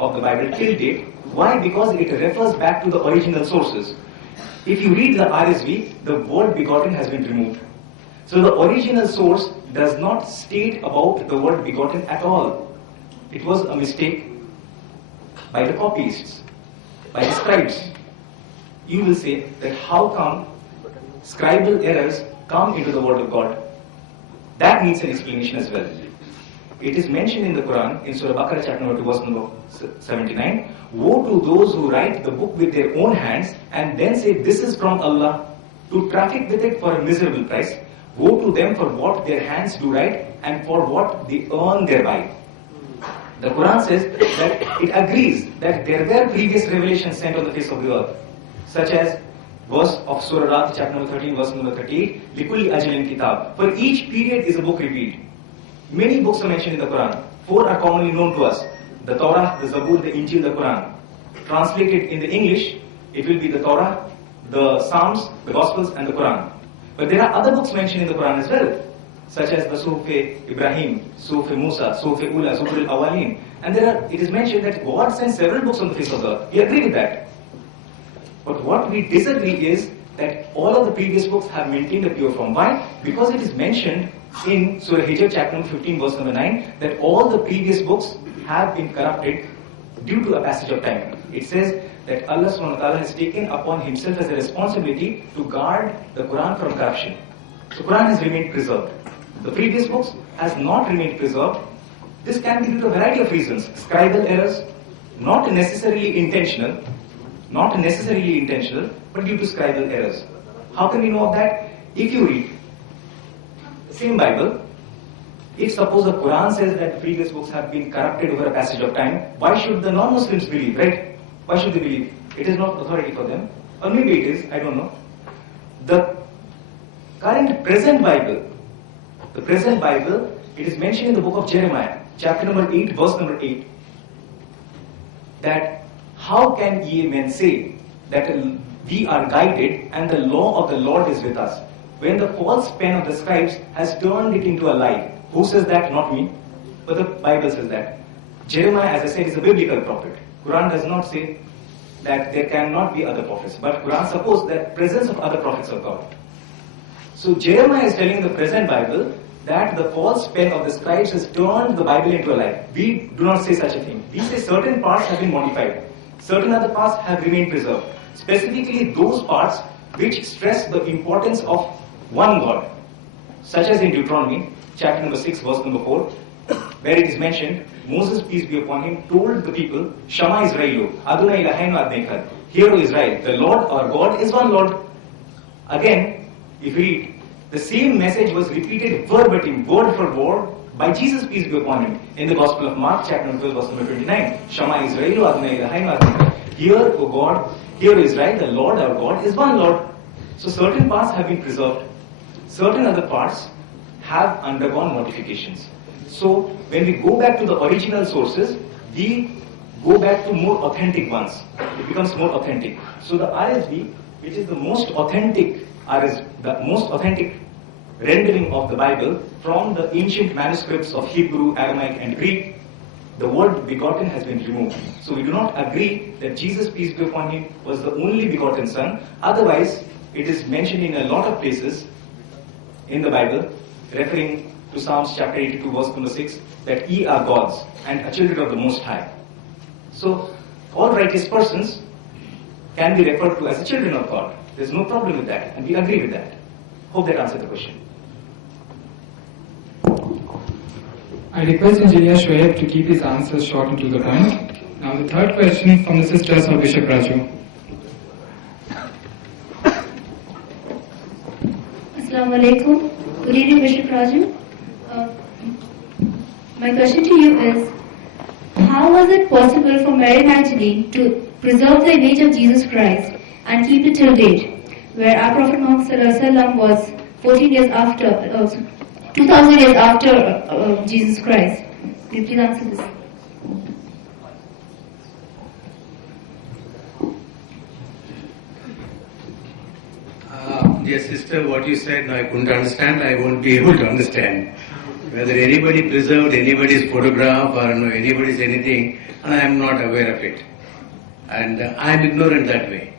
of the Bible till date. Why? Because it refers back to the original sources. If you read the RSV, the word begotten has been removed. So the original source does not state about the word begotten at all. It was a mistake by the copyists, by the scribes. You will say that how come scribal errors come into the word of God? That needs an explanation as well. It is mentioned in the Quran, in Surah Baqarah chapter number 2 verse number 79, woe to those who write the book with their own hands and then say this is from Allah, to traffic with it for a miserable price. Woe to them for what their hands do write and for what they earn thereby. The Quran says that it agrees that there were previous revelations sent on the face of the earth, such as verse of Surah Ra'd chapter number 13 verse number 38, Likulli ajalin kitab. For each period is a book revealed. Many books are mentioned in the Quran. 4 are commonly known to us: the Torah, the Zabur, the Injil, the Quran. Translated in the English, it will be the Torah, the Psalms, the Gospels, and the Quran. But there are other books mentioned in the Quran as well, such as the Suhuf Ibrahim, Suhuf Musa, Suhuf Ula, Zubur al-Awwalin. And it is mentioned that God sent several books on the face of the earth. We agree with that. But what we disagree is that all of the previous books have maintained a pure form. Why? Because it is mentioned in Surah Hijr chapter number 15 verse number 9 that all the previous books have been corrupted due to a passage of time. It says that Allah subhanahu wa ta'ala has taken upon himself as a responsibility to guard the Quran from corruption. So Quran has remained preserved. The previous books has not remained preserved. This can be due to a variety of reasons. Scribal errors, not necessarily intentional, but due to scribal errors. How can we know of that? If you read the same Bible, if suppose the Quran says that the previous books have been corrupted over a passage of time, why should the non-Muslims believe, right? Why should they believe? It is not authority for them. Or maybe it is, I don't know. The present Bible, it is mentioned in the book of Jeremiah, chapter number 8, verse number 8, that how can ye men say that we are guided and the law of the Lord is with us, when the false pen of the scribes has turned it into a lie? Who says that? Not me. But the Bible says that. Jeremiah, as I said, is a biblical prophet. Quran does not say that there cannot be other prophets, but Quran supposes that presence of other prophets of God. So Jeremiah is telling the present Bible that the false pen of the scribes has turned the Bible into a lie. We do not say such a thing. We say certain parts have been modified. Certain other parts have remained preserved. Specifically those parts which stress the importance of one God. Such as in Deuteronomy, chapter number 6, verse number 4, where it is mentioned, Moses, peace be upon him, told the people, Shama Israelu, Adonai Eloheinu Ad Echad. Hear, O Israel, the Lord our God is one Lord. Again, if we read, the same message was repeated verbatim, word for word, by Jesus, peace be upon him, in the Gospel of Mark, chapter number 12, verse number 29. Shama Israelu, Adonai Eloheinu Ad Echad. Hear, O God, hear, O Israel, the Lord our God is one Lord. So certain parts have been preserved. Certain other parts have undergone modifications. So when we go back to the original sources, we go back to more authentic ones. It becomes more authentic. So the RSV, which is the most authentic rendering of the Bible from the ancient manuscripts of Hebrew, Aramaic, and Greek, the word begotten has been removed. So we do not agree that Jesus, peace be upon him, was the only begotten Son. Otherwise, it is mentioned in a lot of places in the Bible, referring to Psalms chapter 82, verse number 6, that ye are gods and are children of the Most High. So, all righteous persons can be referred to as the children of God. There's no problem with that, and we agree with that. Hope that answered the question. I request Engineer Shoaib to keep his answers short and to the point. Now the third question from the sisters of Bishop Raju. Assalamu alaikum. Good evening, Bishop Raju. My question to you is, how was it possible for Mary Magdalene to preserve the image of Jesus Christ and keep it till date, where our Prophet Muhammad was 14 years after, 2000 years after Jesus Christ? Can you please answer this? Dear sister, what you said, I couldn't understand. I won't be able to understand. Whether anybody preserved anybody's photograph or anybody's anything, and I am not aware of it. And I am ignorant that way.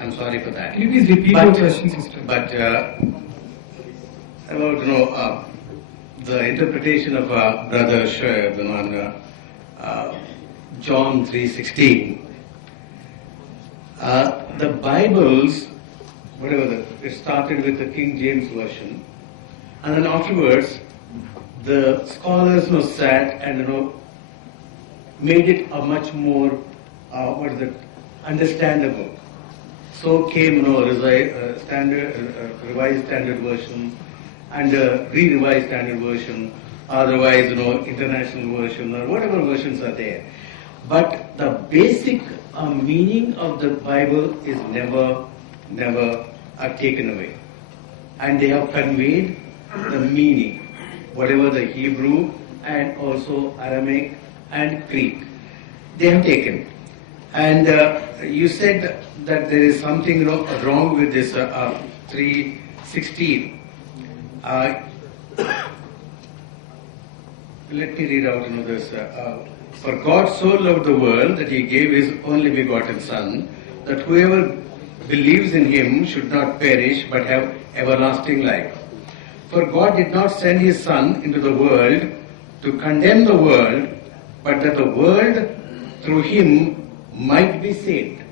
I'm sorry for that. Can you please repeat your question, sister? But about the interpretation of Brother Shoaib on John 3:16. The Bibles, it started with the King James version, and then afterwards the scholars sat and made it a much more understandable. So came revised standard version and re-revised standard version, otherwise international version or whatever versions are there. But the basic meaning of the Bible is never taken away, and they have conveyed the meaning, whatever the Hebrew and also Aramaic and Greek, they have taken. And you said that there is something wrong with this 3:16. Let me read out this. For God so loved the world that He gave His only begotten Son, that whoever believes in Him should not perish but have everlasting life. For God did not send His Son into the world to condemn the world, but that the world through Him might be saved.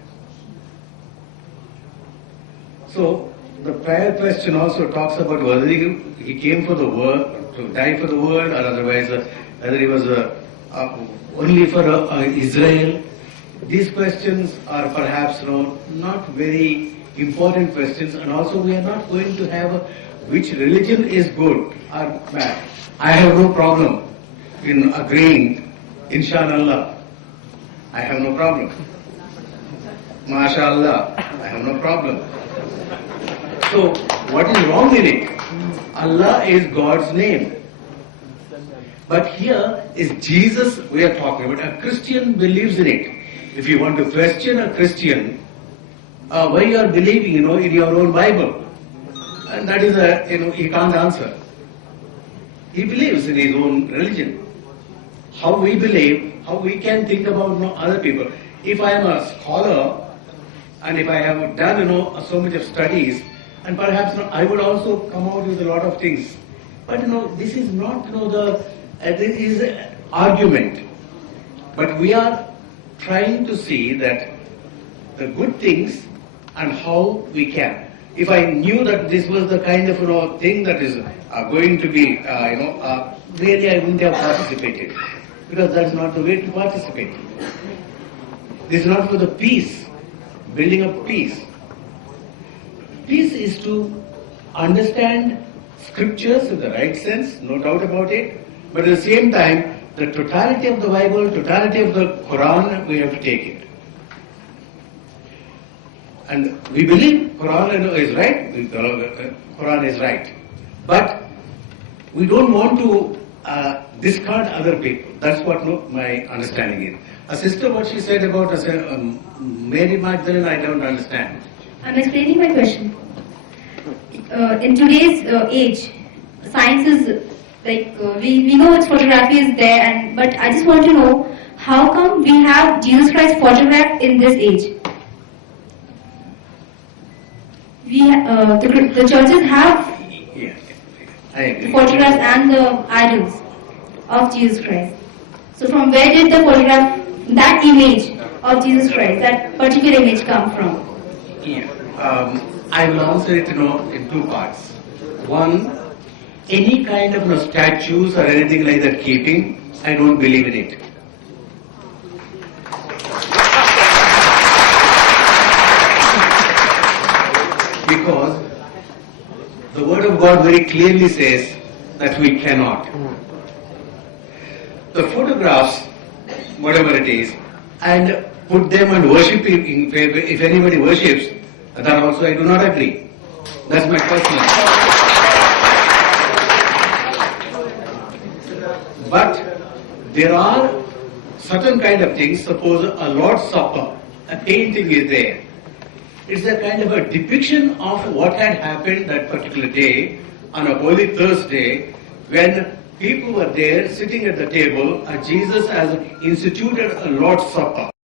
So the prior question also talks about whether he came for the world, to die for the world, or otherwise whether He was only for Israel. These questions are perhaps not very important questions, and also we are not going to have which religion is good or bad. I have no problem in agreeing, inshallah. I have no problem. MashaAllah, I have no problem. So, what is wrong in it? Allah is God's name. But here is Jesus we are talking about. A Christian believes in it. If you want to question a Christian, why you are believing, in your own Bible? And that is he can't answer. He believes in his own religion. How we believe, how we can think about other people. If I am a scholar, and if I have done so much of studies, and perhaps I would also come out with a lot of things. But this is not this is an argument. But we are trying to see that the good things and how we can. If I knew that this was the kind of thing that is going to be really I wouldn't have participated, because that's not the way to participate. This is not for the peace, building up peace. Peace is to understand scriptures in the right sense, no doubt about it, but at the same time, the totality of the Bible, totality of the Quran, we have to take it. And we believe Quran is right, Quran is right. But we don't want to discard other people. That's what my understanding is. A sister, what she said about Mary Magdalene, I don't understand. I'm explaining my question. In today's age, science is like we know its photography is there, but I just want to know how come we have Jesus Christ photographed in this age? The churches have I agree. the photographs and the idols of Jesus Christ. So from where did the photograph, that image of Jesus Christ, that particular image come from? Yeah. I will answer it in two parts. One, any kind of statues or anything like that keeping, I don't believe in it. Because the Word of God very clearly says that we cannot. The photographs, whatever it is, and put them and worship if anybody worships, that also I do not agree. That's my personal. But there are certain kind of things, suppose a Lord's Supper, a painting is there. It's a kind of a depiction of what had happened that particular day, on a Holy Thursday, when people were there sitting at the table, and Jesus has instituted a Lord's Supper.